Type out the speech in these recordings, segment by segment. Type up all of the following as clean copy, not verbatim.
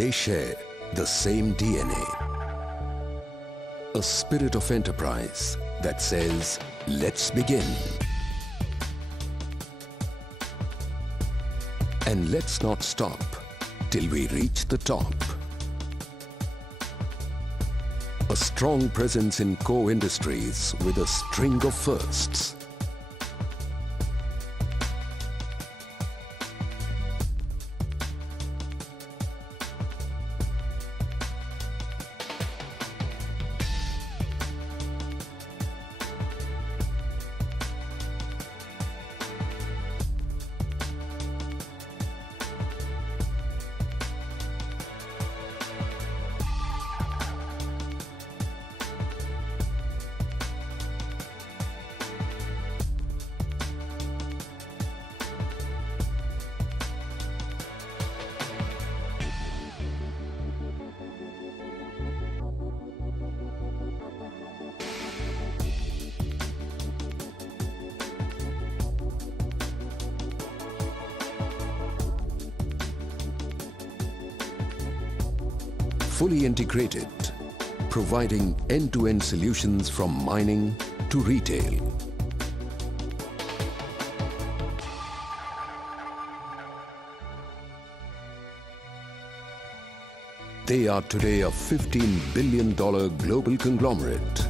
They share the same DNA. A spirit of enterprise that says, let's begin. And let's not stop till we reach the top. A strong presence in core industries with a string of firsts. Fully integrated, providing end-to-end solutions from mining to retail. They are today a $15 billion global conglomerate,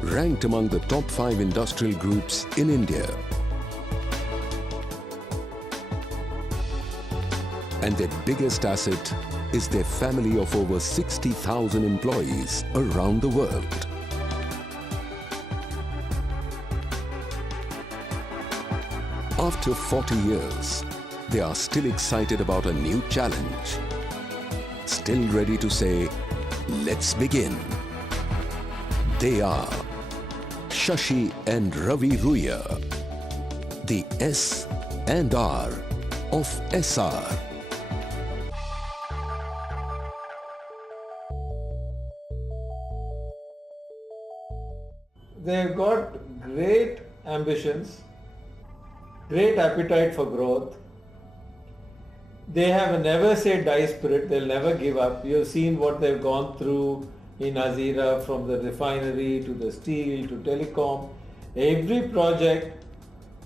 ranked among the top 5 industrial groups in India. And their biggest asset is their family of over 60,000 employees around the world. After 40 years, they are still excited about a new challenge. Still ready to say, let's begin. They are Shashi and Ravi Ruia, the S and R of SR. They've got great ambitions, great appetite for growth. They have a never say die spirit, they'll never give up. You've seen what they've gone through in Hazira, from the refinery to the steel to telecom. Every project,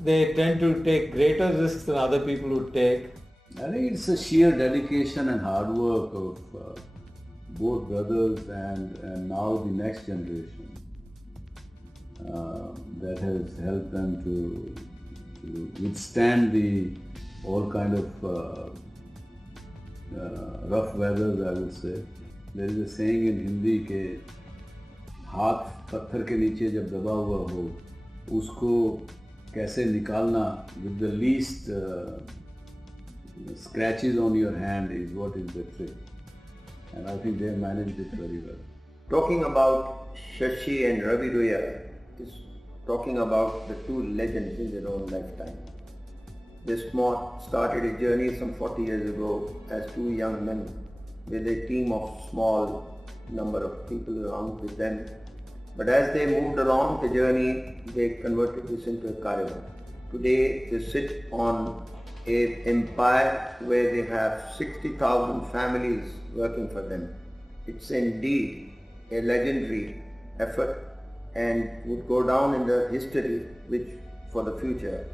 they tend to take greater risks than other people would take. I think it's a sheer dedication and hard work of both brothers and now the next generation. That has helped them to withstand all kind of rough weathers, I would say. There is a saying in Hindi कि हाथ पत्थर के नीचे जब दबा हुआ हो, उसको कैसे निकालना with the least scratches on your hand is what is the trick. And I think they have managed it very well. Talking about Shashi and Ravi Ruia is talking about the two legends in their own lifetime. They started a journey some 40 years ago as two young men with a team of small number of people around with them. But as they moved along the journey, they converted this into a caravan. Today they sit on an empire where they have 60,000 families working for them. It's indeed a legendary effort and would go down in the history for the future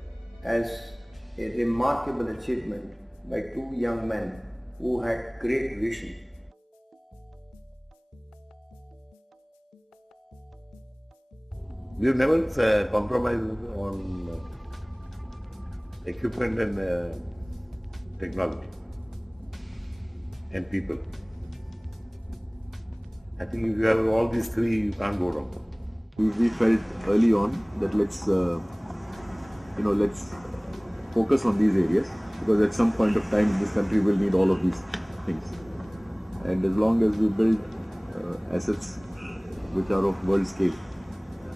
as a remarkable achievement by two young men who had great vision. We have never compromised on equipment and technology and people. I think if you have all these three, you can't go wrong. We felt early on that let's focus on these areas, because at some point of time this country will need all of these things. And as long as we build assets which are of world scale,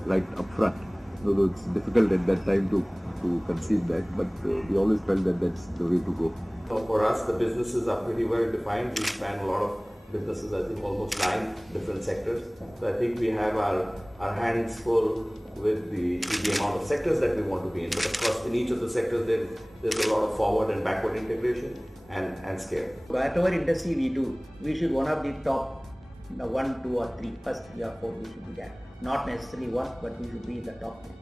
right up front, though it's difficult at that time to conceive that, but we always felt that that's the way to go. So for us, the businesses are pretty well defined. We span a lot of businesses, I think almost 9 different sectors. So I think we have our hands full with the amount of sectors that we want to be in. But of course, in each of the sectors, there's a lot of forward and backward integration and scale. Whatever industry we do, we should one of the top 1, 2 or 3, first 3 or 4 we should be there. Not necessarily 1, but we should be in the top 3.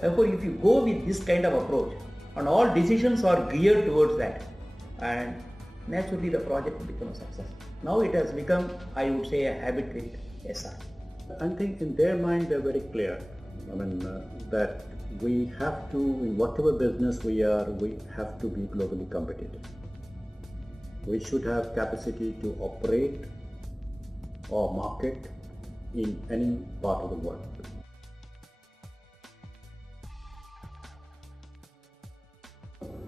Therefore, if you go with this kind of approach, and all decisions are geared towards that, and naturally the project will become a success. Now it has become, I would say, a habit with SR. I think in their mind they're very clear. I mean, that we have to, in whatever business we are, we have to be globally competitive. We should have capacity to operate or market in any part of the world.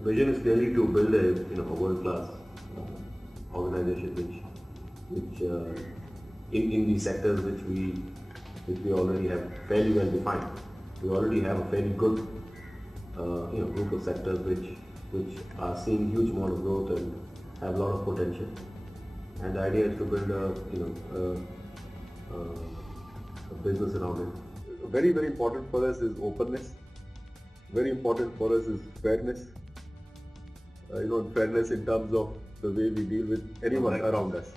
Vision is clearly to build a world-class organization, which in the sectors which we already have fairly well defined. We already have a fairly good group of sectors which are seeing huge amount of growth and have a lot of potential. And the idea is to build a business around it. Very, very important for us is openness. Very important for us is fairness. Fairness in terms of the way we deal with anyone around us.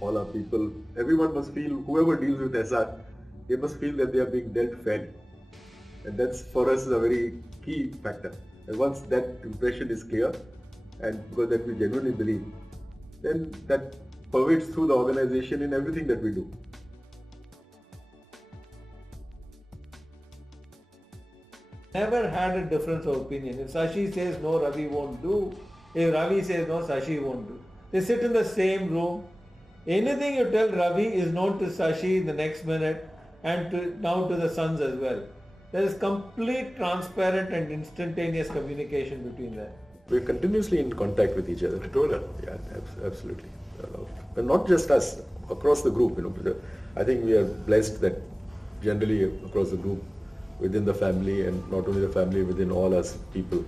All our people, everyone must feel, whoever deals with SR, they must feel that they are being dealt fairly. And that's for us a very key factor. And once that impression is clear, and because that we genuinely believe, then that pervades through the organization in everything that we do. Never had a difference of opinion. If Shashi says no, Ravi won't do. If Ravi says no, Shashi won't do. They sit in the same room. Anything you tell Ravi is known to Shashi the next minute and now to the sons as well. There is complete, transparent and instantaneous communication between them. We're continuously in contact with each other. I told her. Yeah, absolutely. And not just us, across the group. I think we are blessed that generally across the group, within the family, and not only the family, within all us people,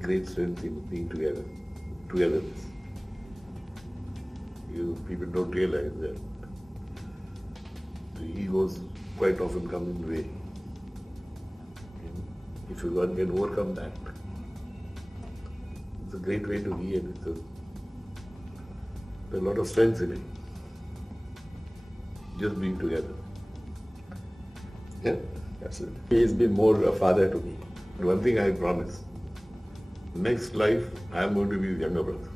Great strength in being together, togetherness. People don't realize that the egos quite often come in the way. If you can overcome that, it's a great way to be, and there's a lot of strength in it. Just being together. Yeah, absolutely. He's been more a father to me. And one thing I promise, next life I am going to be his younger brother.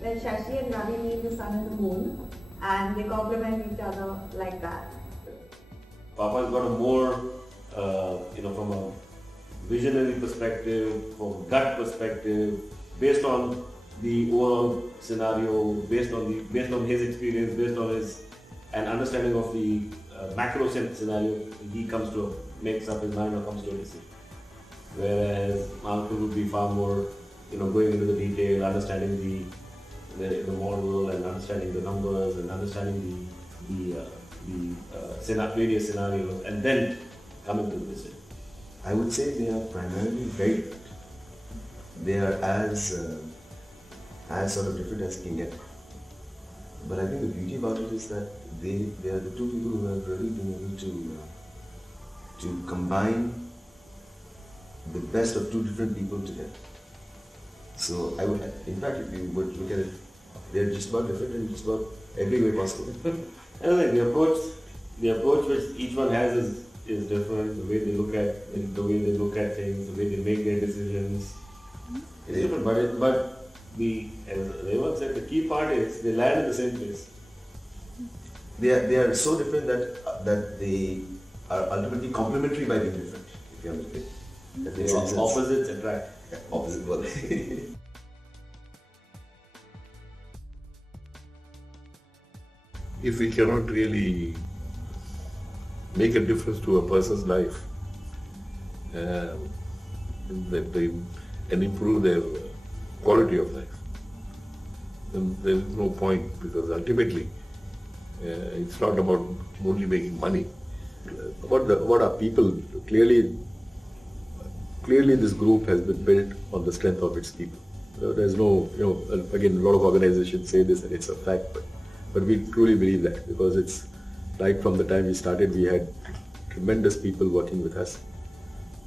When Shashi and Ravi meet the sun and the moon, and they complement each other like that. Papa's got a more, from a visionary perspective, from a gut perspective, based on the overall scenario, based on his experience, based on his an understanding of the macro scenario, he makes up his mind or comes to a decision. Whereas my uncle would be far more, going into the detail, understanding the model and understanding the numbers and understanding the various scenarios, and then coming to the decision. I would say they are primarily very different. They are as sort of different as can get. But I think the beauty about it is that they are the two people who have really been able to combine the best of two different people together. So I would, in fact, if you would look at it, they're just about different in just about every way possible. And I think the approach which each one has is different. The way they look at things, the way they make their decisions is different. But as Ravi said, the key part is they land in the same place. They are so different that they are ultimately complementary by being different. If you understand. That makes sense. Opposites attract. Yeah, opposite world. If we cannot really make a difference to a person's life and improve their quality of life, then there is no point, because ultimately it's not about only making money. About our people, clearly this group has been built on the strength of its people. There's no, again, a lot of organizations say this and it's a fact, but we truly believe that, because it's right from the time we started, we had tremendous people working with us.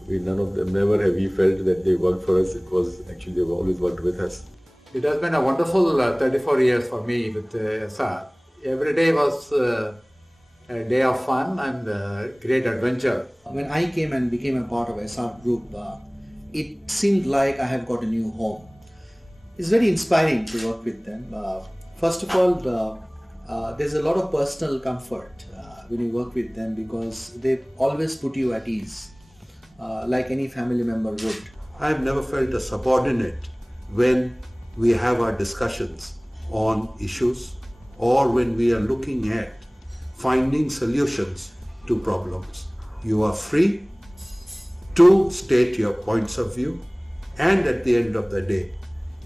None of them, never have we felt that they worked for us. It was actually, they've always worked with us. It has been a wonderful 34 years for me with SR. Every day was a day of fun and great adventure. When I came and became a part of SR Group, it seemed like I have got a new home. It's very inspiring to work with them. First of all, there's a lot of personal comfort when you work with them, because they always put you at ease, like any family member would. I have never felt a subordinate when we have our discussions on issues or when we are looking at finding solutions to problems. You are free to state your points of view, and at the end of the day,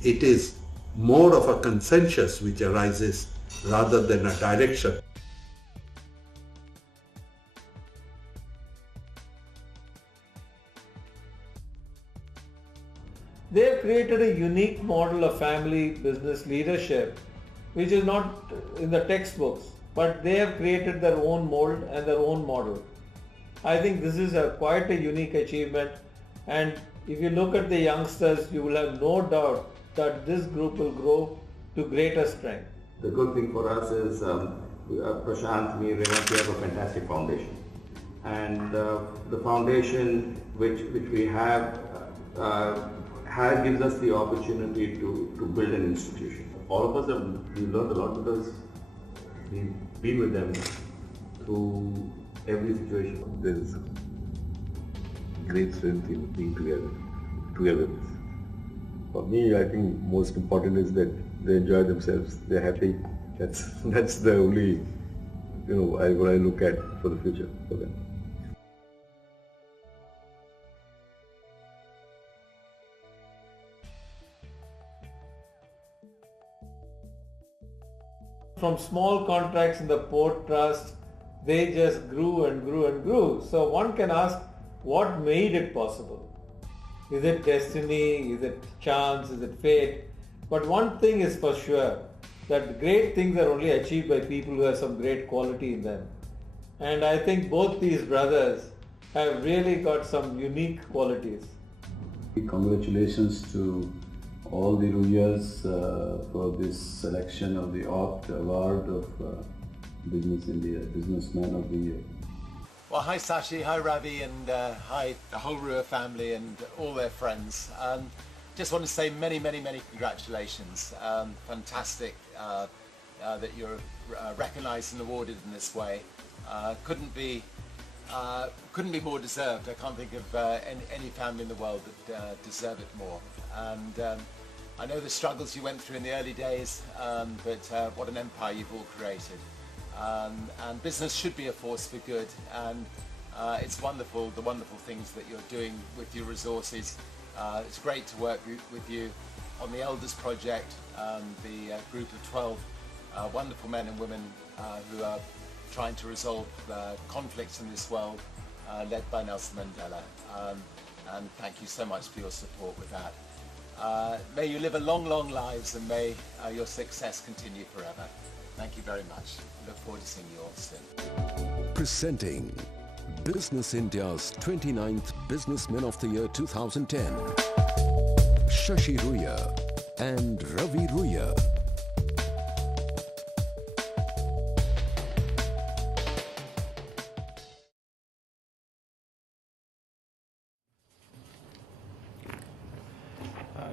it is more of a consensus which arises rather than a direction. They have created a unique model of family business leadership, which is not in the textbooks, but they have created their own mold and their own model. I think this is quite a unique achievement, and if you look at the youngsters, you will have no doubt that this group will grow to greater strength. The good thing for us is Prashant, me, Ravi, we have a fantastic foundation, and the foundation which we have gives us the opportunity to build an institution. All of us we've learned a lot because we've been with them through every situation. There's great strength in being togetherness. For me, I think most important is that they enjoy themselves, they're happy. That's the only, what I look at for the future for them. From small contracts in the Port Trust, they just grew and grew and grew. So one can ask, what made it possible? Is it destiny? Is it chance? Is it fate? But one thing is for sure, that great things are only achieved by people who have some great quality in them. And I think both these brothers have really got some unique qualities. Congratulations to all the Ruias for this selection of the OPT Award of Business India, Businessman of the Year. Well, hi Shashi, hi Ravi, and hi the whole Ruia family and all their friends. Just want to say many, many, many congratulations. Fantastic that you're recognised and awarded in this way. Couldn't be more deserved. I can't think of any family in the world that deserve it more. And I know the struggles you went through in the early days, but what an empire you've all created. And business should be a force for good, and it's wonderful, the wonderful things that you're doing with your resources. It's great to work with you on the Elders Project, the group of 12 wonderful men and women who are trying to resolve conflicts in this world, led by Nelson Mandela. And thank you so much for your support with that. May you live a long, long lives, and may your success continue forever. Thank you very much. Look forward to seeing you all soon. Presenting Business India's 29th Businessman of the Year 2010, Shashi Ruia and Ravi Ruia.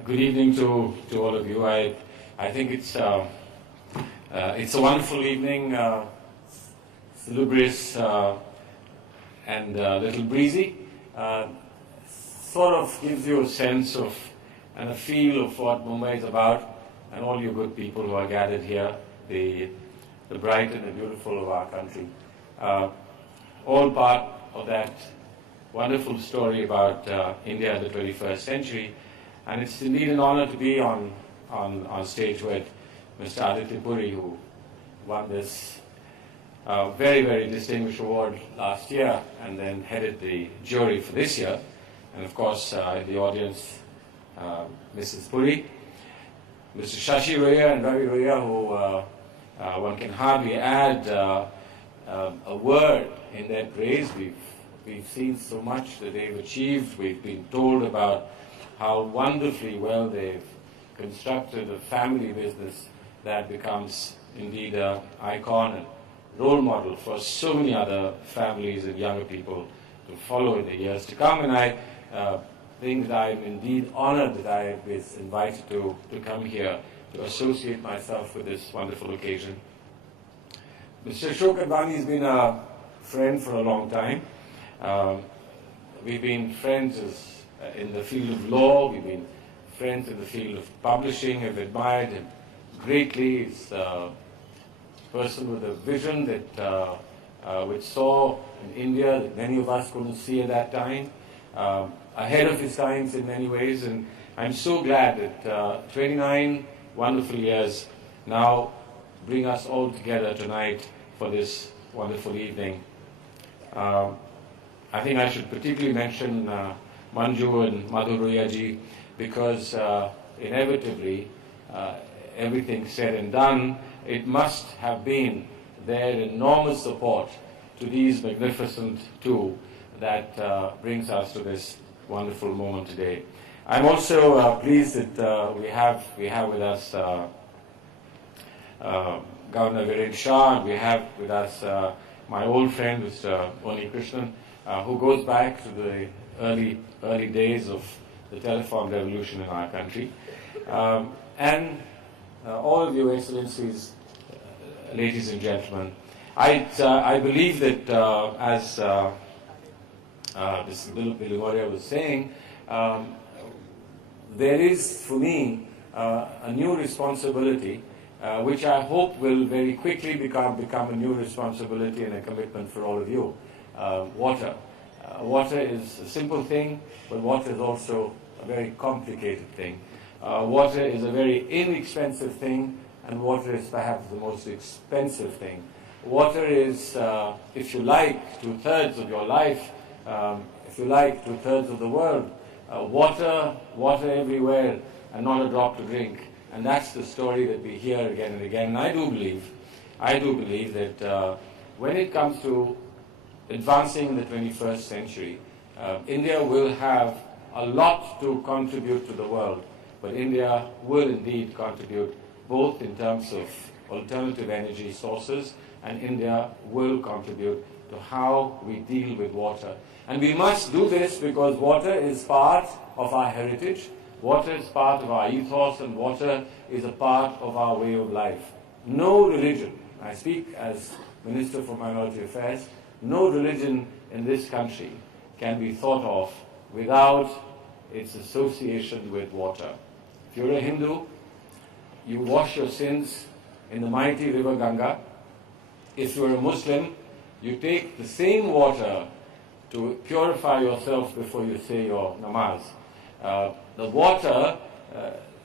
Good evening to all of you. I think it's a wonderful evening, salubrious and a little breezy. Sort of gives you a sense of and a feel of what Mumbai is about, and all you good people who are gathered here, the bright and the beautiful of our country. All part of that wonderful story about India in the 21st century. And it's indeed an honor to be on stage with Mr. Aditya Puri, who won this very, very distinguished award last year and then headed the jury for this year. And of course, in the audience, Mrs. Puri. Mr. Shashi Ruia and Ravi Ruia, who one can hardly add a word in their praise. We've seen so much that they've achieved. We've been told about how wonderfully well they've constructed a family business that becomes indeed an icon and role model for so many other families and younger people to follow in the years to come. And I think that I'm indeed honored that I was invited to come here to associate myself with this wonderful occasion. Mr. Ashok Advani has been a friend for a long time. We've been friends in the field of law, we've been friends in the field of publishing. I've admired him greatly. He's a person with a vision that which saw in India that many of us couldn't see at that time, ahead of his times in many ways. And I'm so glad that 29 wonderful years now bring us all together tonight for this wonderful evening. I think I should particularly mention Manju and Madhu Ruia ji, because inevitably, everything said and done, it must have been their enormous support to these magnificent two that brings us to this wonderful moment today. I'm also pleased that we have with us Governor Viren Shah, and we have with us my old friend, Mr. Oni Krishnan, who goes back to the early days of the telephone revolution in our country. And all of you, Excellencies, ladies and gentlemen, I believe that as Mr. Bilimoria was saying, there is, for me, a new responsibility, which I hope will very quickly become a new responsibility and a commitment for all of you. Water. Water is a simple thing, but water is also a very complicated thing. Water is a very inexpensive thing, and water is perhaps the most expensive thing. Water is, if you like, 2/3 of your life, if you like, 2/3 of the world. Water everywhere, and not a drop to drink. And that's the story that we hear again and again. And I do believe that when it comes to advancing the 21st century, India will have a lot to contribute to the world, but India will indeed contribute both in terms of alternative energy sources, and India will contribute to how we deal with water. And we must do this because water is part of our heritage, water is part of our ethos, and water is a part of our way of life. No religion, I speak as Minister for Minority Affairs, no religion in this country can be thought of without its association with water. If you're a Hindu, you wash your sins in the mighty river Ganga. If you're a Muslim, you take the same water to purify yourself before you say your namaz. The water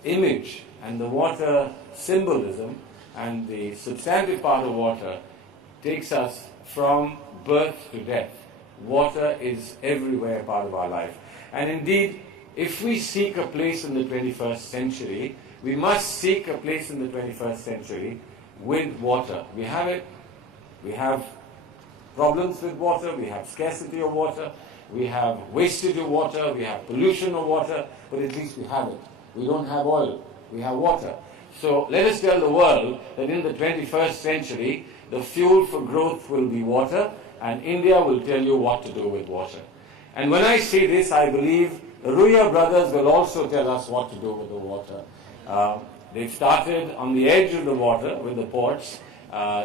image and the water symbolism and the substantive part of water takes us from birth to death. Water is everywhere part of our life. And indeed, if we seek a place in the 21st century, we must seek a place in the 21st century with water. We have it. We have problems with water. We have scarcity of water. We have wastage of water. We have pollution of water. But at least we have it. We don't have oil. We have water. So let us tell the world that in the 21st century, the fuel for growth will be water, and India will tell you what to do with water. And when I say this, I believe the Ruia brothers will also tell us what to do with the water. They've started on the edge of the water with the ports.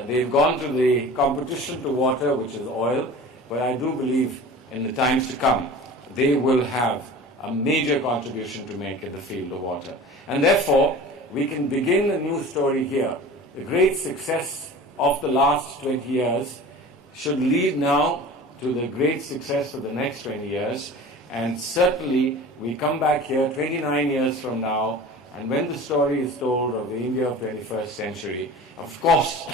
They've gone to the competition to water, which is oil. But I do believe in the times to come, they will have a major contribution to make in the field of water. And therefore, we can begin a new story here. The great success of the last 20 years should lead now to the great success of the next 20 years. And certainly, we come back here 29 years from now, and when the story is told of the India of 21st century, of course,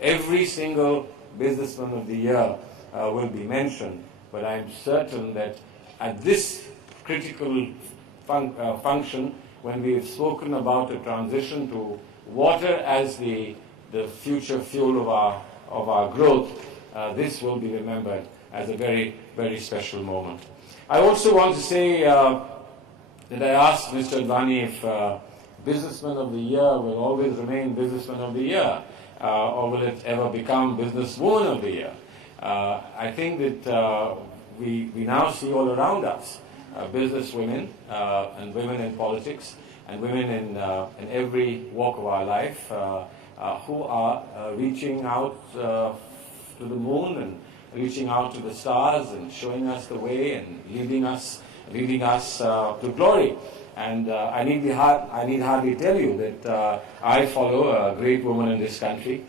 every single businessman of the year will be mentioned. But I'm certain that at this critical function, when we've spoken about a transition to water as the future fuel of our growth, this will be remembered as a very, very special moment. I also want to say that I asked Mr. Advani if Businessman of the Year will always remain Businessman of the Year, or will it ever become Businesswoman of the Year? I think that we now see all around us business women and women in politics and women in every walk of our life who are reaching out to the moon and reaching out to the stars and showing us the way and leading us to glory. And I need hardly tell you that I follow a great woman in this country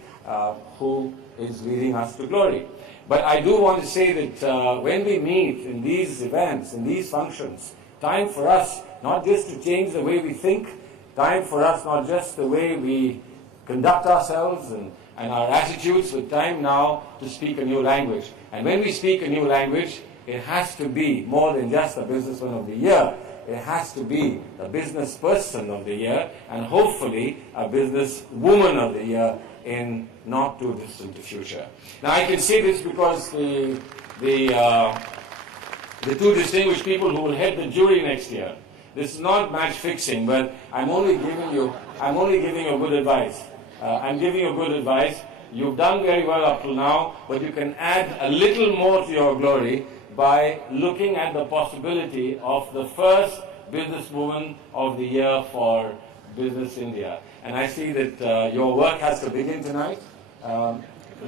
who is leading us to glory. But I do want to say that when we meet in these events, in these functions, time for us not just to change the way we think, time for us not just the way we conduct ourselves and our attitudes, but time now to speak a new language. And when we speak a new language, it has to be more than just a Businessman of the Year. It has to be a Business Person of the Year, and hopefully a Business Woman of the Year in not too distant future. Now I can say this because the two distinguished people who will head the jury next year, this is not match fixing, but I'm only giving you good advice. I'm giving you good advice. You've done very well up till now, but you can add a little more to your glory by looking at the possibility of the first Businesswoman of the Year for Business India. And I see that your work has to begin tonight.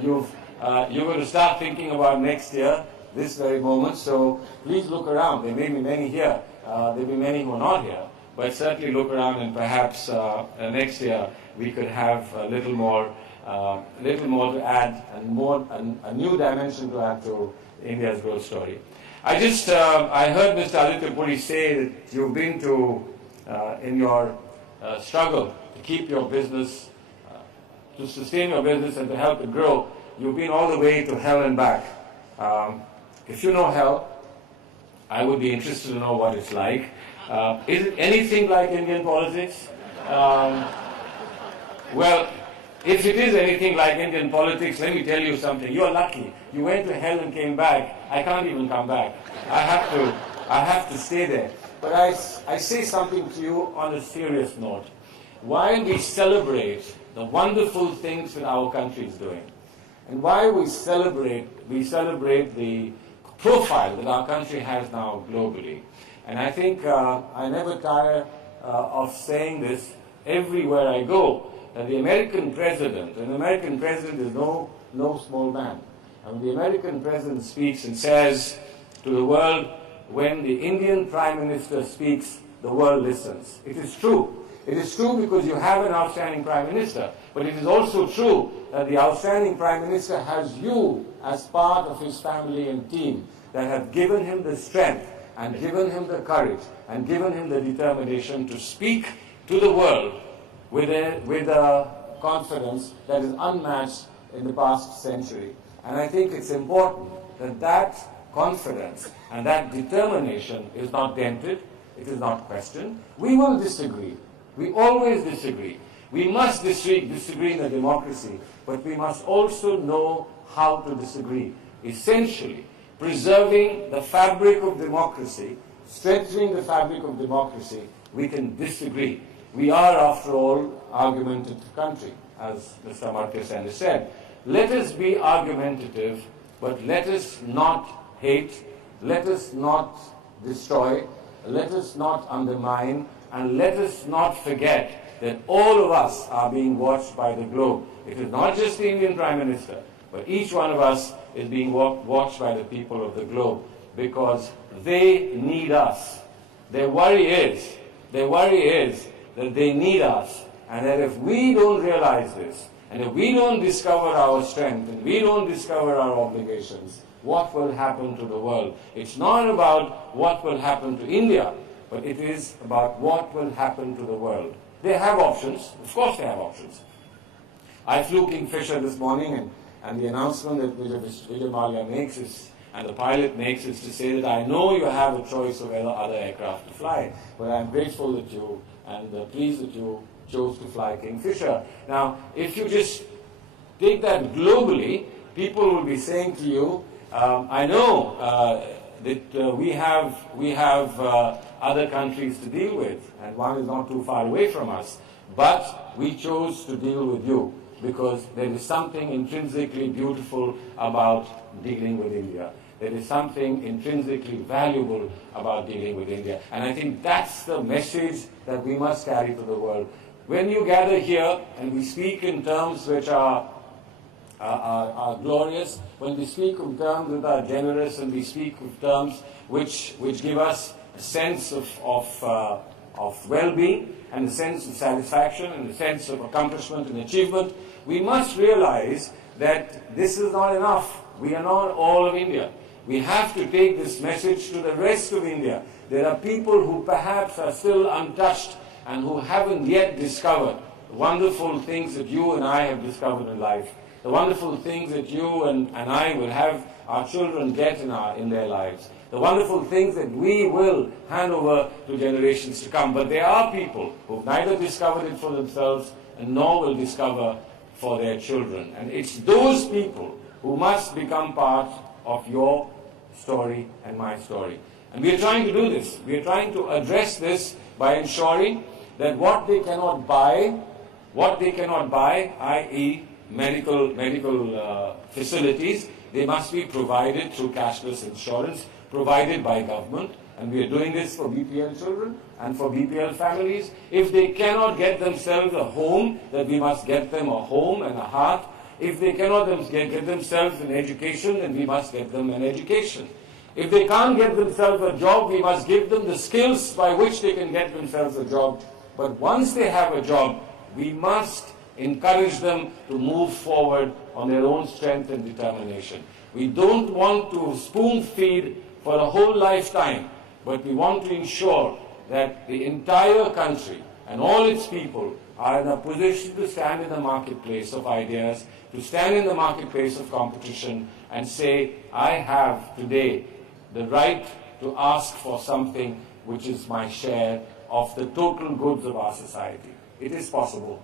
You're going to start thinking about next year, this very moment, so please look around. There may be many here. There may be many who are not here. But certainly look around, and perhaps next year we could have a little more to add, and a new dimension to add to India's growth story. I heard Mr. Aditya Puri say that you've been to, in your struggle to keep your business, to sustain your business and to help it grow, you've been all the way to hell and back. If you know hell, I would be interested to know what it's like. Is it anything like Indian politics? Well, if it is anything like Indian politics, let me tell you something. You're lucky. You went to hell and came back. I can't even come back. I have to stay there. But I say something to you on a serious note. While we celebrate the wonderful things that our country is doing, and while we celebrate the profile that our country has now globally, and I think I never tire of saying this everywhere I go, that the American president is no small man. And the American president speaks and says to the world, when the Indian Prime Minister speaks, the world listens. It is true. It is true because you have an outstanding Prime Minister, but it is also true that the outstanding Prime Minister has you as part of his family and team that have given him the strength and given him the courage and given him the determination to speak to the world with a confidence that is unmatched in the past century. And I think it's important that that confidence and that determination is not dented, it is not questioned. We will disagree. We always disagree. We must disagree in a democracy, but we must also know how to disagree. Essentially, preserving the fabric of democracy, strengthening the fabric of democracy, we can disagree. We are, after all, argumentative country, as Mr. Amartya Sen has said. Let us be argumentative, but let us not hate, let us not destroy, let us not undermine, and let us not forget that all of us are being watched by the globe. It is not just the Indian Prime Minister, but each one of us is being watched by the people of the globe because they need us. Their worry is that they need us, and that if we don't realize this, and if we don't discover our strength, and we don't discover our obligations, what will happen to the world? It's not about what will happen to India, but it is about what will happen to the world. They have options. Of course they have options. I flew Kingfisher this morning, and the announcement that Vijay Mallya makes is, and the pilot makes, is to say that I know you have a choice of other aircraft to fly, but I'm grateful that you and pleased that you chose to fly Kingfisher. Now, if you just take that globally, people will be saying to you, I know that we have other countries to deal with, and one is not too far away from us, but we chose to deal with you because there is something intrinsically beautiful about dealing with India. There is something intrinsically valuable about dealing with India. And I think that's the message that we must carry to the world. When you gather here and we speak in terms which are glorious, when we speak in terms that are generous, and we speak in terms which give us a sense of well-being and a sense of satisfaction and a sense of accomplishment and achievement, we must realize that this is not enough. We are not all of India. We have to take this message to the rest of India. There are people who perhaps are still untouched and who haven't yet discovered the wonderful things that you and I have discovered in life, the wonderful things that you and I will have our children get in their lives, the wonderful things that we will hand over to generations to come. But there are people who have neither discovered it for themselves and nor will discover for their children. And it's those people who must become part of your story and my story. And we are trying to do this. We are trying to address this by ensuring that what they cannot buy, i.e. medical facilities, they must be provided through cashless insurance, provided by government. And we are doing this for BPL children and for BPL families. If they cannot get themselves a home, then we must get them a home and a hearth. If they cannot get themselves an education, then we must get them an education. If they can't get themselves a job, we must give them the skills by which they can get themselves a job. But once they have a job, we must encourage them to move forward on their own strength and determination. We don't want to spoon feed for a whole lifetime, but we want to ensure that the entire country and all its people are in a position to stand in the marketplace of ideas, to stand in the marketplace of competition and say, I have today the right to ask for something which is my share of the total goods of our society. It is possible.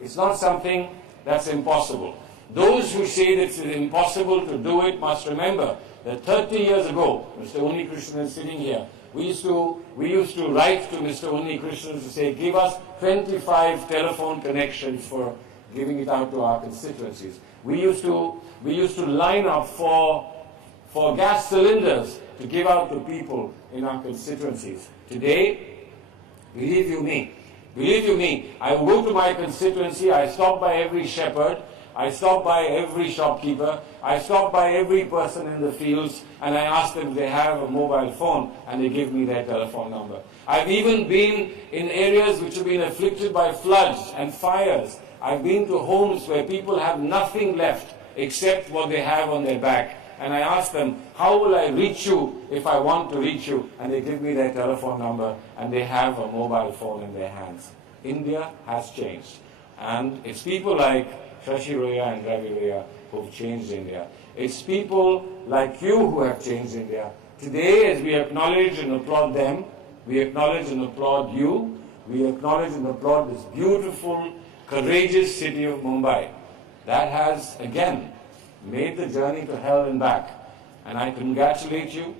It's not something that's impossible. Those who say that it's impossible to do it must remember that 30 years ago, Mr. Unni Krishnan is sitting here, we used to write to Mr. Unni Krishnan to say, give us 25 telephone connections for giving it out to our constituencies. We used to line up for gas cylinders to give out to people in our constituencies. Today, believe you me, I will go to my constituency, I stop by every shepherd, I stop by every shopkeeper, I stop by every person in the fields, and I ask them if they have a mobile phone, and they give me their telephone number. I've even been in areas which have been afflicted by floods and fires. I've been to homes where people have nothing left except what they have on their back. And I ask them, how will I reach you if I want to reach you? And they give me their telephone number, and they have a mobile phone in their hands. India has changed. And it's people like Shashi Ruia and Ravi Ruia who've changed India. It's people like you who have changed India. Today, as we acknowledge and applaud them, we acknowledge and applaud you, we acknowledge and applaud this beautiful, courageous city of Mumbai that has, again, made the journey to hell and back. And I congratulate you,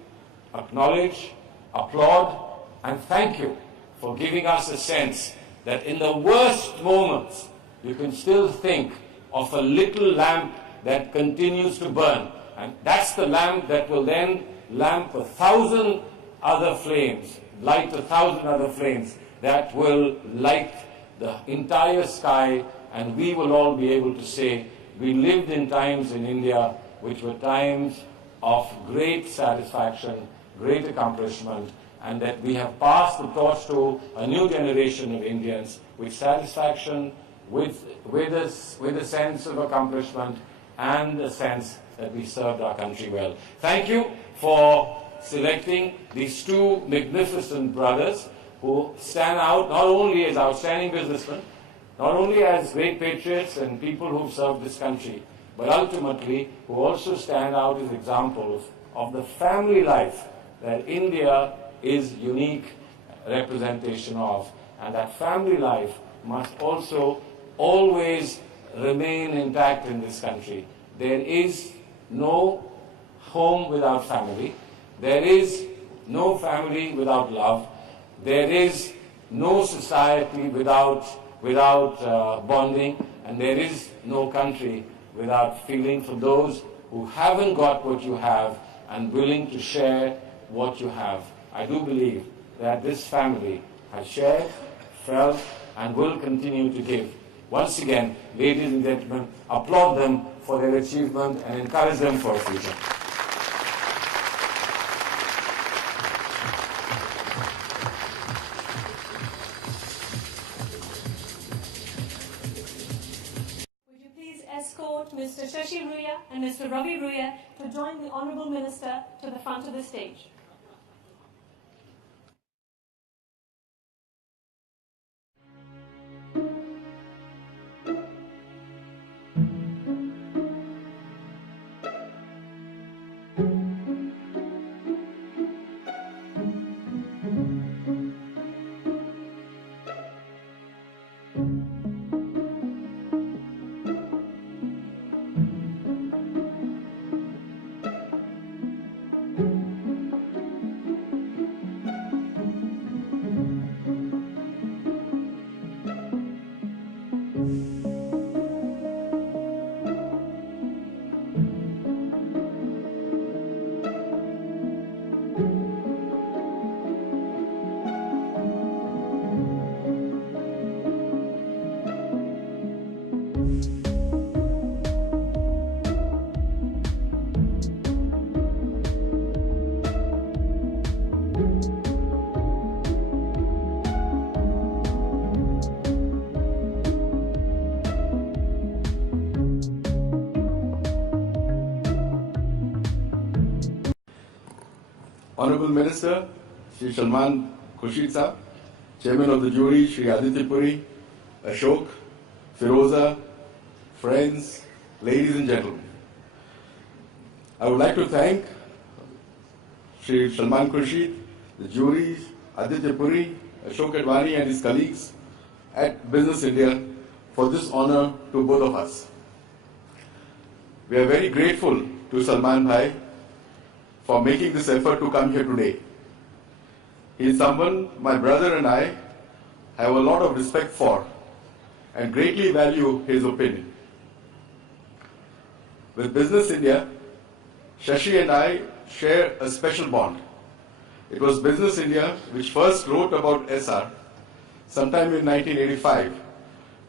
acknowledge, applaud, and thank you for giving us a sense that in the worst moments, you can still think of a little lamp that continues to burn. And that's the lamp that will then light 1,000 other flames that will light the entire sky, and we will all be able to say, we lived in times in India which were times of great satisfaction, great accomplishment, and that we have passed the torch to a new generation of Indians with satisfaction, with a sense of accomplishment, and a sense that we served our country well. Thank you for selecting these two magnificent brothers who stand out not only as outstanding businessmen, not only as great patriots and people who've served this country, but ultimately who also stand out as examples of the family life that India is unique representation of. and that family life must also always remain intact in this country. There is no home without family. There is no family without love. There is no society without bonding, and there is no country without feeling for those who haven't got what you have and willing to share what you have. I do believe that this family has shared, felt, and will continue to give. Once again, ladies and gentlemen, applaud them for their achievement and encourage them for a future. Would you please escort Mr. Shashi Ruia and Mr. Ravi Ruia to join the Honourable Minister to the front of the stage. Honorable Minister, Shri Salman Khurshid Sahab, Chairman of the Jury, Shri Aditya Puri, Ashok, Firoza, friends, ladies and gentlemen. I would like to thank Shri Salman Khurshid, the jury, Aditya Puri, Ashok Advani and his colleagues at Business India for this honor to both of us. We are very grateful to Salman Bhai for making this effort to come here today. He is someone my brother and I have a lot of respect for and greatly value his opinion. With Business India, Shashi and I share a special bond. It was Business India which first wrote about SR sometime in 1985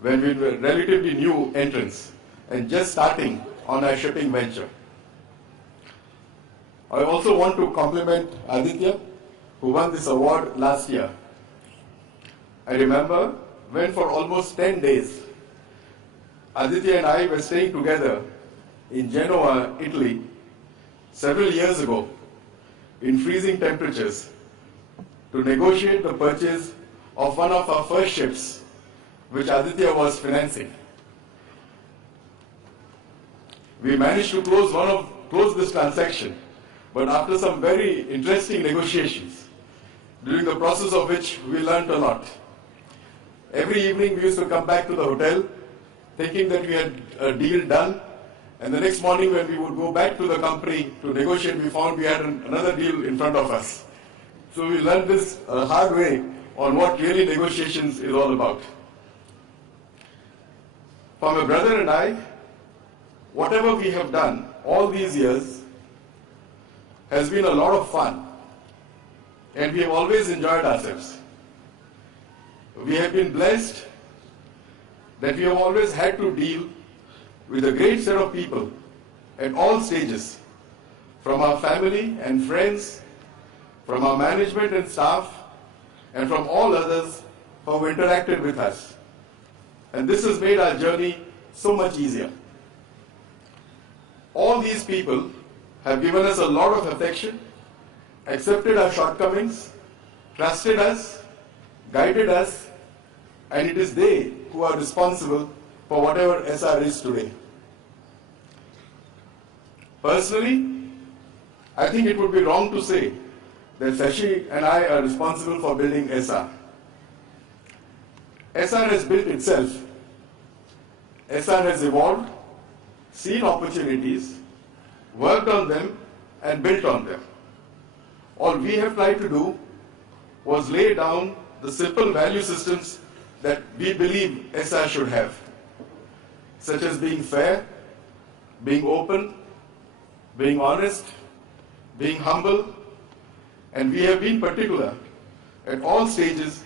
when we were relatively new entrants and just starting on our shipping venture. I also want to compliment Aditya, who won this award last year. I remember when for almost 10 days, Aditya and I were staying together in Genoa, Italy, several years ago, in freezing temperatures, to negotiate the purchase of one of our first ships, which Aditya was financing. We managed to close this transaction, but after some very interesting negotiations, during the process of which we learned a lot. Every evening we used to come back to the hotel thinking that we had a deal done, and the next morning when we would go back to the company to negotiate, we found we had another deal in front of us. So we learned this hard way on what really negotiations is all about. For my brother and I, whatever we have done all these years has been a lot of fun, and we have always enjoyed ourselves. We have been blessed that we have always had to deal with a great set of people at all stages, from our family and friends, from our management and staff, and from all others who have interacted with us. And this has made our journey so much easier. All these people have given us a lot of affection, accepted our shortcomings, trusted us, guided us, and it is they who are responsible for whatever SR is today. Personally, I think it would be wrong to say that Shashi and I are responsible for building SR. SR has built itself. SR has evolved, seen opportunities, worked on them and built on them. All we have tried to do was lay down the simple value systems that we believe SR should have, such as being fair, being open, being honest, being humble, and we have been particular at all stages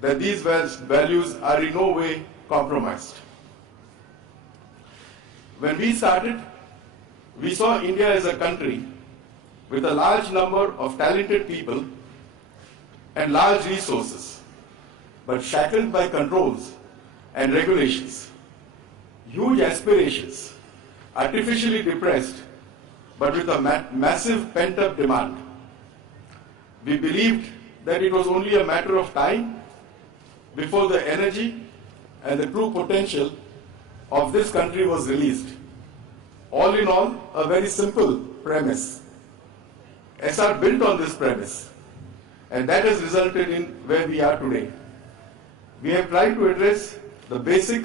that these values are in no way compromised. When we started, we saw India as a country with a large number of talented people and large resources, but shackled by controls and regulations, huge aspirations, artificially depressed, but with a massive pent-up demand. We believed that it was only a matter of time before the energy and the true potential of this country was released. All in all, a very simple premise. SR built on this premise, and that has resulted in where we are today. We have tried to address the basic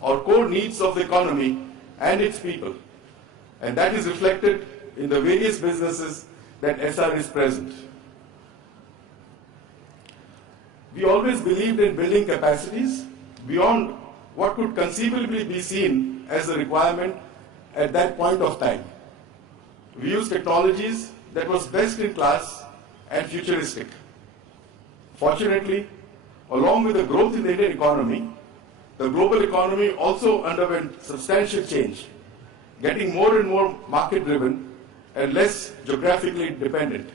or core needs of the economy and its people, and that is reflected in the various businesses that SR is present. We always believed in building capacities beyond what could conceivably be seen as a requirement at that point of time. We used technologies that was best in class and futuristic. Fortunately, along with the growth in the Indian economy, the global economy also underwent substantial change, getting more and more market-driven and less geographically dependent.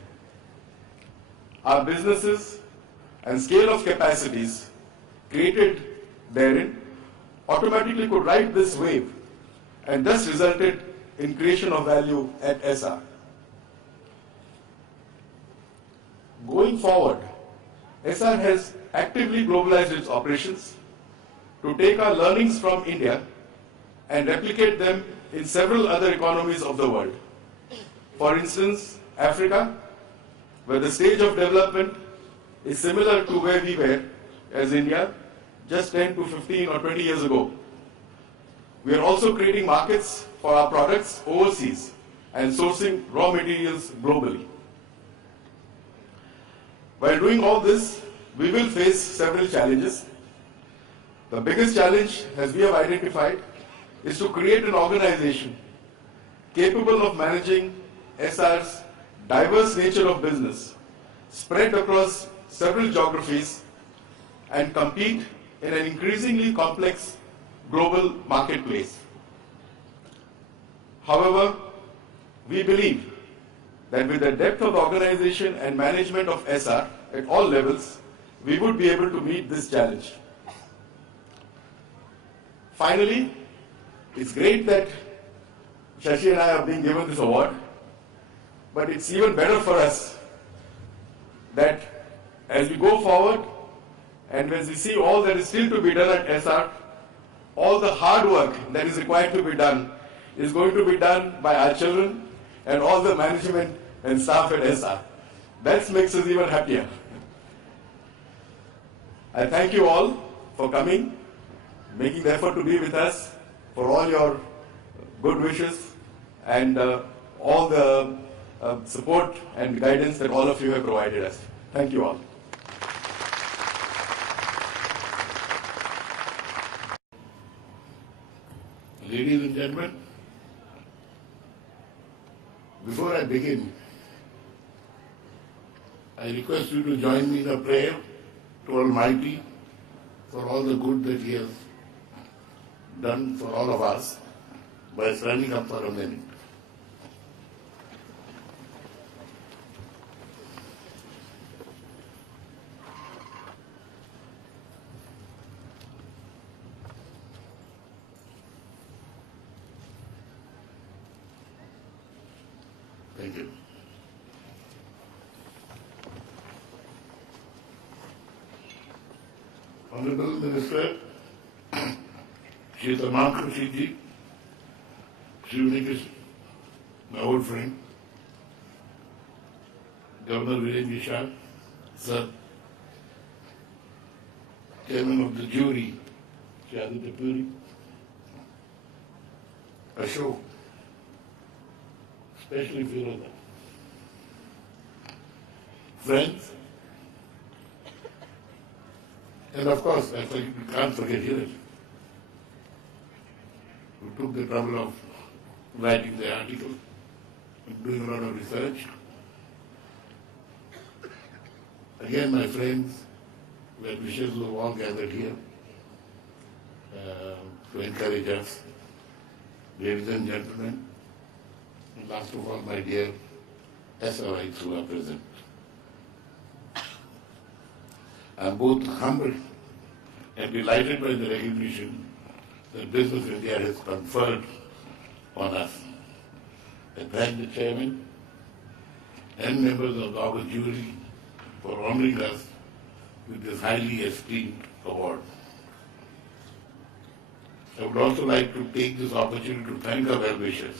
Our businesses and scale of capacities created therein automatically could ride this wave and thus resulted in creation of value at SR. Going forward, SR has actively globalized its operations to take our learnings from India and replicate them in several other economies of the world. For instance, Africa, where the stage of development is similar to where we were as India just 10 to 15 or 20 years ago. We are also creating markets for our products overseas and sourcing raw materials globally. While doing all this, we will face several challenges. The biggest challenge, as we have identified, is to create an organization capable of managing SR's diverse nature of business, spread across several geographies, and compete in an increasingly complex global marketplace. However, we believe that with the depth of organization and management of SR at all levels, we would be able to meet this challenge. Finally, it's great that Shashi and I are being given this award, but it's even better for us that as we go forward and as we see all that is still to be done at SR, all the hard work that is required to be done is going to be done by our children and all the management and staff at SR. That makes us even happier. I thank you all for coming, making the effort to be with us, for all your good wishes and all the support and guidance that all of you have provided us. Thank you all. Ladies and gentlemen, before I begin, I request you to join me in a prayer to Almighty for all the good that He has done for all of us by standing up for a minute. Thank you. Honorable Minister, Shri Tamam Khurshid ji, Shri Unikis, my old friend, Governor Virendra Shah, sir, chairman of the jury, Shashi Puri, Ashok, especially Firoza. Friends, and of course, you can't forget Hiral, who took the trouble of writing the article and doing a lot of research. Again, my friends, well wishers who have all gathered here to encourage us, ladies and gentlemen, and last of all, my dear SRIs who are present. I am both humbled and delighted by the recognition that Business India has conferred on us. I thank the chairman and members of our jury for honoring us with this highly esteemed award. I would also like to take this opportunity to thank our well-wishers,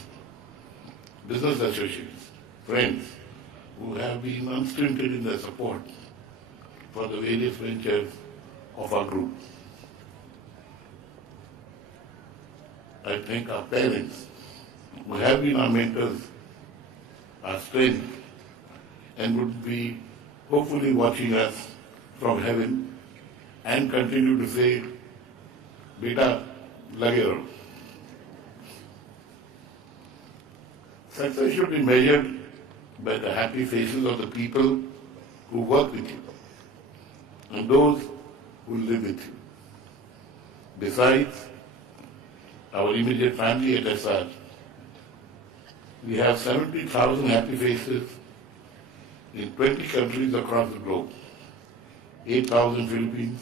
business associates, friends who have been unstinted in their support for the various ventures of our group. I thank our parents who have been our mentors, our strength, and would be hopefully watching us from heaven and continue to say, Beta, lage raho. Success should be measured by the happy faces of the people who work with you and those who live with you. Besides our immediate family at SR, we have 70,000 happy faces in 20 countries across the globe, 8,000 Philippines,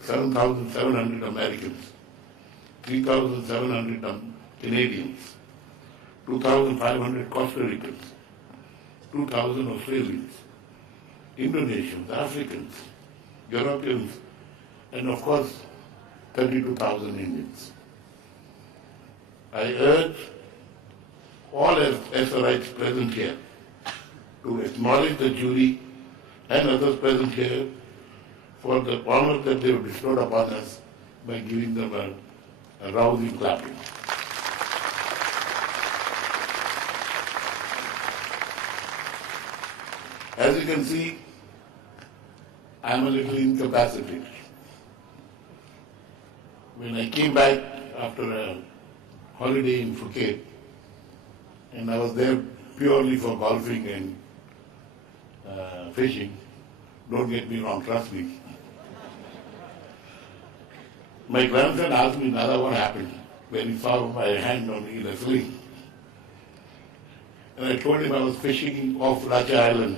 7,700 Americans, 3,700 Canadians, 2,500 Costa Ricans, 2,000 Australians, Indonesians, Africans, Europeans, and of course, 32,000 Indians. I urge all SRIs present here to acknowledge the jury and others present here for the honor that they have bestowed upon us by giving them a rousing clapping. As you can see, I am a little incapacitated. When I came back after a holiday in Phuket, and I was there purely for golfing and fishing, don't get me wrong, trust me. My grandson asked me, Nada, what happened when he saw my hand on in a sling. And I told him I was fishing off Racha Island.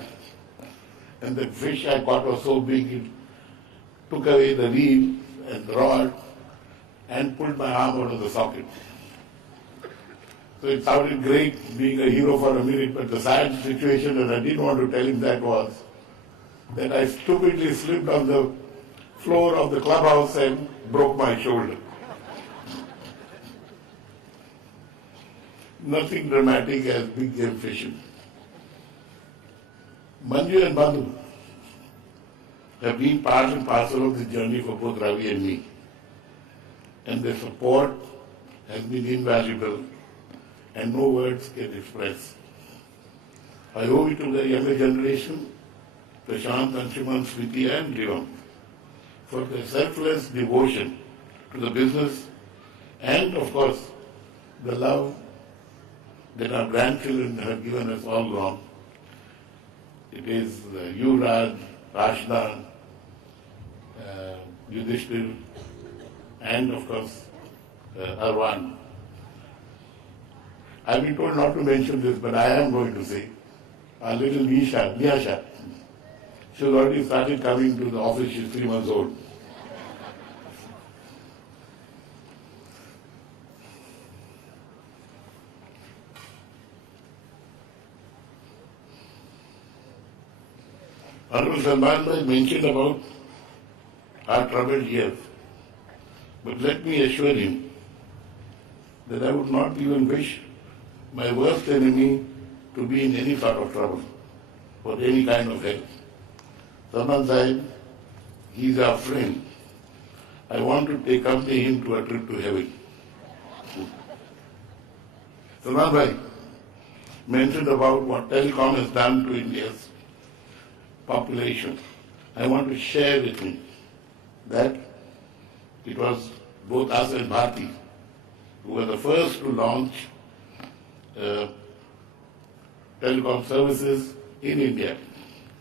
And the fish I caught was so big, it took away the reel and the rod and pulled my arm out of the socket. So it sounded great being a hero for a minute, but the sad situation that I didn't want to tell him that was that I stupidly slipped on the floor of the clubhouse and broke my shoulder. Nothing dramatic as big game fishing. Manju and Bandhu have been part and parcel of this journey for both Ravi and me. And their support has been invaluable and no words can express. I owe it to the younger generation, Prashant, Anshuman, Smriti and Leon, for their selfless devotion to the business and of course the love that our grandchildren have given us all along. It is you, Raj, Rashna, Yudhishthir, and of course Arwan. I've been told not to mention this, but I am going to say, our little Nyasha, she's already started coming to the office, she's 3 months old. Honorable Salman Bhai mentioned about our troubled years, but let me assure him that I would not even wish my worst enemy to be in any sort of trouble or any kind of help. Salman Sahib, he is our friend I want to accompany him to a trip to heaven. Salman Bhai mentioned about what telecom has done to India's population. I want to share with him that it was both us and Bharti who were the first to launch telecom services in India,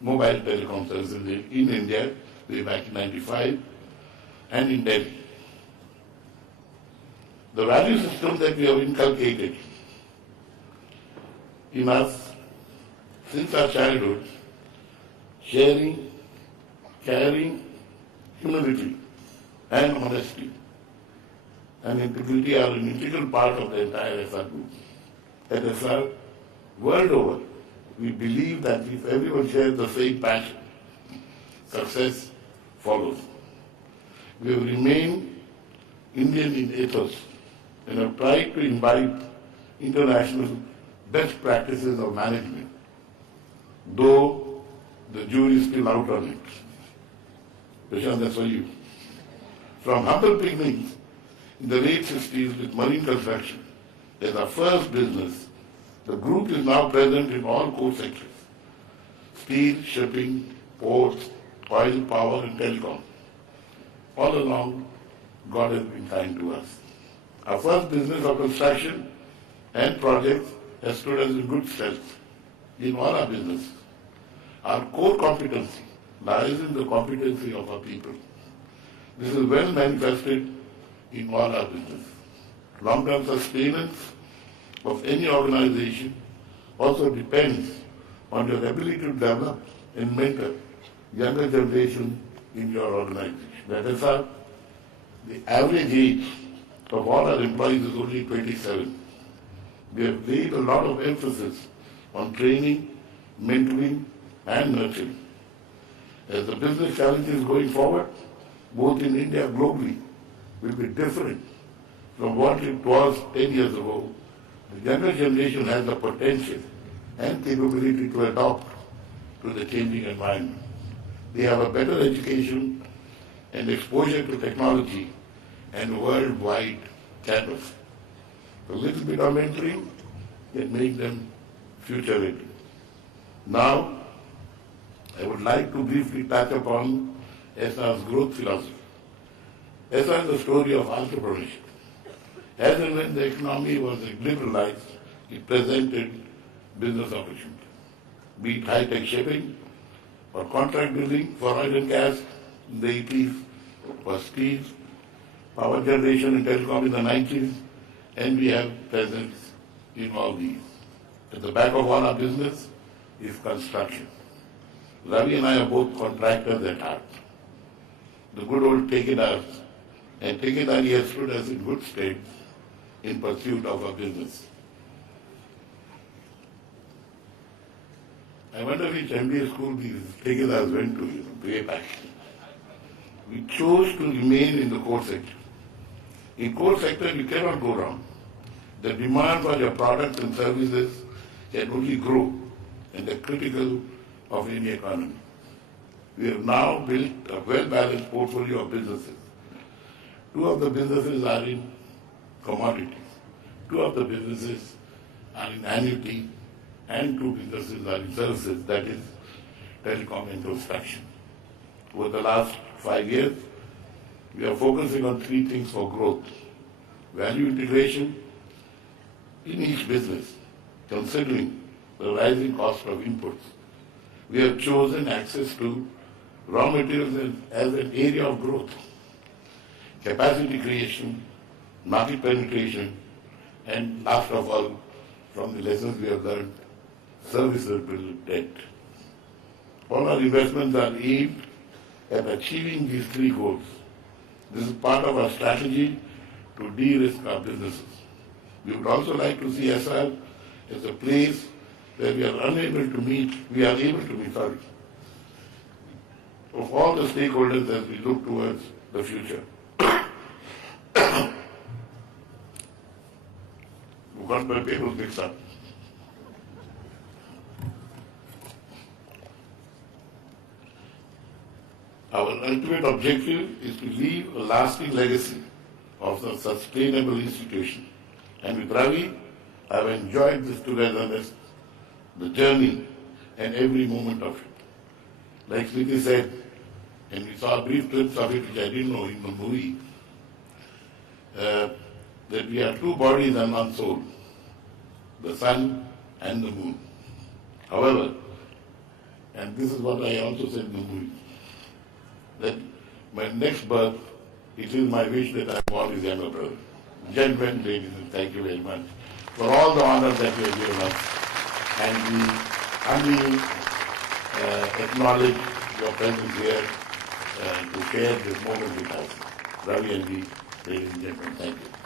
mobile telecom services in India way back in 95 and in Delhi. The value system that we have inculcated in us since our childhood, sharing, caring, humility, and honesty and integrity are an integral part of the entire SR group. At SR, world over, we believe that if everyone shares the same passion, success follows. We have remained Indian in ethos and have tried to imbibe international best practices of management, though the jury is still out on it. Prashant, that's for you. From humble beginnings in the late 60s with marine construction as our first business, the group is now present in all core sectors: steel, shipping, ports, oil, power, and telecom. All along, God has been kind to us. Our first business of construction and projects has stood us in good stead in all our business. Our core competency lies in the competency of our people. This is well manifested in all our business. Long-term sustenance of any organization also depends on your ability to develop and mentor younger generation in your organization. That is how the average age of all our employees is only 27. We have laid a lot of emphasis on training, mentoring, and nurturing. As the business challenges going forward, both in India and globally, will be different from what it was 10 years ago. The younger generation has the potential and capability to adapt to the changing environment. They have a better education and exposure to technology and worldwide canvas. A little bit of mentoring can make them future ready. Now, I would like to briefly touch upon SR's growth philosophy. SR is the story of entrepreneurship. As and when the economy was liberalized, it presented business opportunities, be it high-tech shipping or contract building for oil and gas in the 80s, for steel, power generation and telecom in the 90s, and we have presence in all these. At the back of all our business is construction. Ravi and I are both contractors at heart. The good old Tekadars, and Tekadari has stood us in good stead in pursuit of our business. I wonder which MBA school these Tekadars went to, way back. We chose to remain in the core sector. In core sector, you cannot go wrong. The demand for your products and services can only grow, and they're critical of any economy. We have now built a well-balanced portfolio of businesses. Two of the businesses are in commodities. Two of the businesses are in annuity, and two businesses are in services, that is telecom and construction. Over the last 5 years, we are focusing on three things for growth: value integration in each business, considering the rising cost of inputs. We have chosen access to raw materials as an area of growth, capacity creation, market penetration, and last of all, from the lessons we have learned, serviceable debt. All our investments are aimed at achieving these three goals. This is part of our strategy to de-risk our businesses. We would also like to see SR as a place where we are able to meet of all the stakeholders as we look towards the future. We've got my papers mixed up. Our ultimate objective is to leave a lasting legacy of a sustainable institution. And with Ravi, I've enjoyed this togetherness, the journey, and every moment of it. Like Smriti said, and we saw a brief glimpse of it, which I didn't know in the movie, that we are two bodies and one soul, the sun and the moon. However, and this is what I also said in the movie, that my next birth, it is my wish that I am born his younger brother. Gentlemen, ladies, and thank you very much for all the honors that you have given us. And we humbly acknowledge your presence here to share this moment with us. Ravi and me, ladies and gentlemen, thank you.